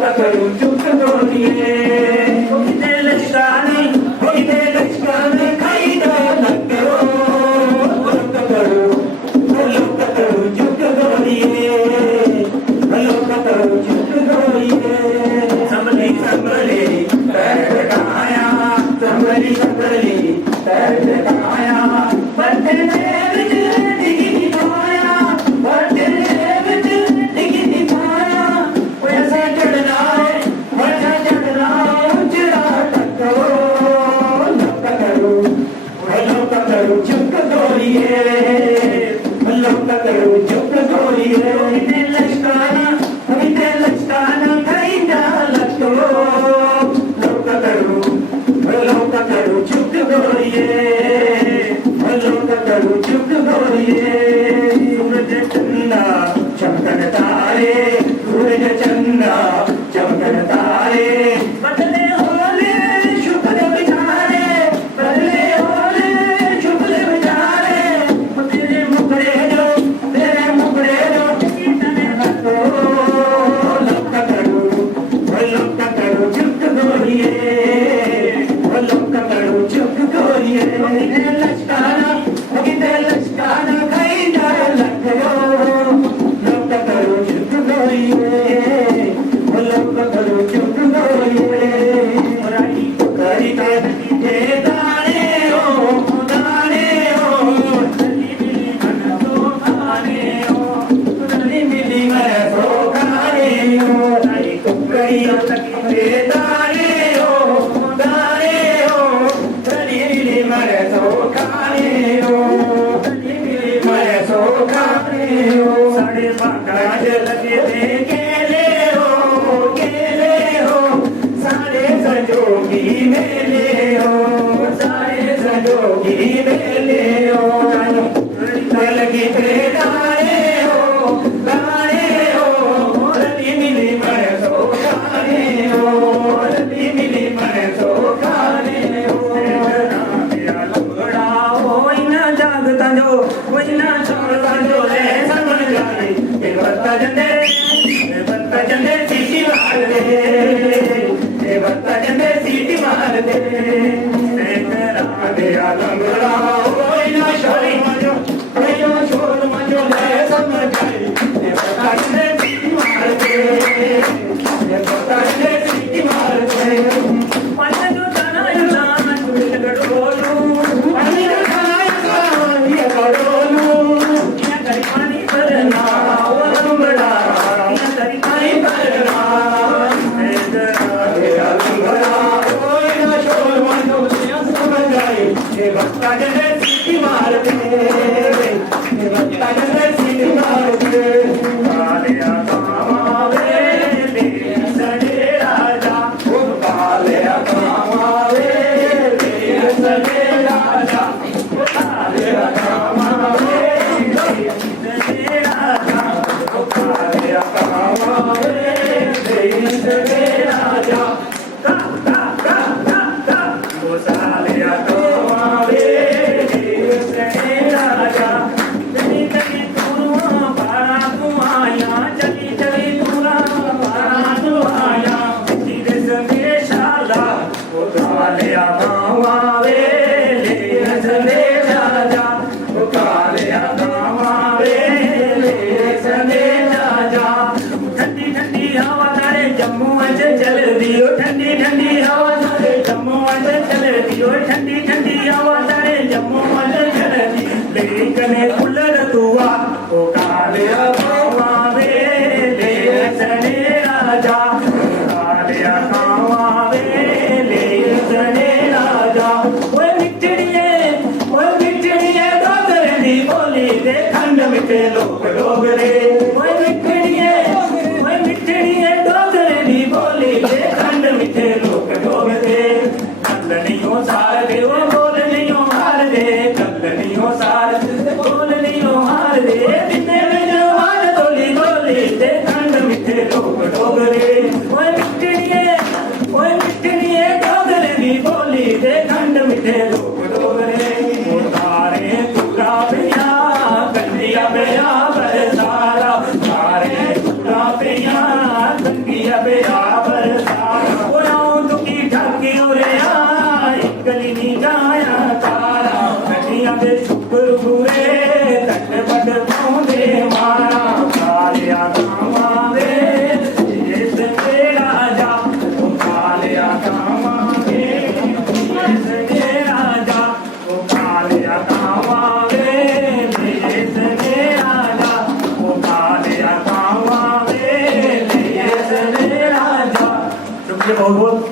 करू चुप गोलिए होते लश्काने खाई दो लकरो लोक करू चुप गोलिए लोक करू चुप गोलिए संभली पैर टकाया संभली पैर टकाया बटे विच डिगी पाया बटे विच डिगी पाया वैसे चढ़ना उजड़ा टकरो लोक करू चुप गोलिए लोक करू चुप गोलिए लश्काना खाईंदा लकरो लोक करू चुप गोलिए लोक करू चुप गोलिए सूरज चंदा चमकन तारे सूरज चंदा चमकन तारे बदले होले शुक्र बिचारे बदले होले शुक्र बिचारे तेरे मुखड़े जो लोक करू चुप गोलिए लोक करू चुप गोलिए लश्काना खाईंदा लकरो लोक करू चुप गोलिए लोक करू चुप गोलिए करी के दाने हो मिली मैं सो खाने हो करी के दाने हो मिली मैं सो खाने हो साढ़े बाकाज लगे थे केले हो सारे संजोगी मेले हो लगी थे गाने हो रली मिली मैं सो खाने हो मिली मैं सो खाने हो लंगड़ा हो इना जागता जो वहीना छोड़ता जो ले समझ जाए बत्ता जंदे सीटी मार दे तेरा लंगड़ा हो इना शोर मजो ले समझ जाए बत्ता जंदे सीटी मार दे पानी जो जाना गड़ोलू पानी भरना लंगड़ा पानी भरना बत्ता जंदे सीटी मार दे कालिया कामावे सड़े राजा कालिया कामावे सड़े राजा कालिया कामावे सड़े राजा कालिया कामावे सड़े राजा सालिया कामावे सड़े राजा चली चली तूरा बारा तू आया सीधे संदेशाला वो कालिया कामावे ले सड़े राजा वो कालिया कामावे ले सड़े राजा ठंडी ठंडी हवा तारे जम्मू अच चल दियो ठंडी ठंडी हवा तारे जम्मू अच चल दियो ठंडी ठंडी हवा तारे जम्मू अच चल दी लेकने कुलर दुआ ओ कालिया कामावे ले सड़े राजा कालिया कामावे ले सड़े राजा ओए मिठड़िए डोगर दी बोली दे खंड मिटे लोग डोगरे ओए मिठड़िए डोगर दी बोली दे खंड मिटे लोग डोगरे कल नहीं हो सार दे वो बोल नहीं हो हार दे कल नहीं हो सार बोल नहीं हो हार दे दिने में जवान डोली दे खंड मिटे लोग डोगरे ਬਹੁਤ ਬਹੁਤ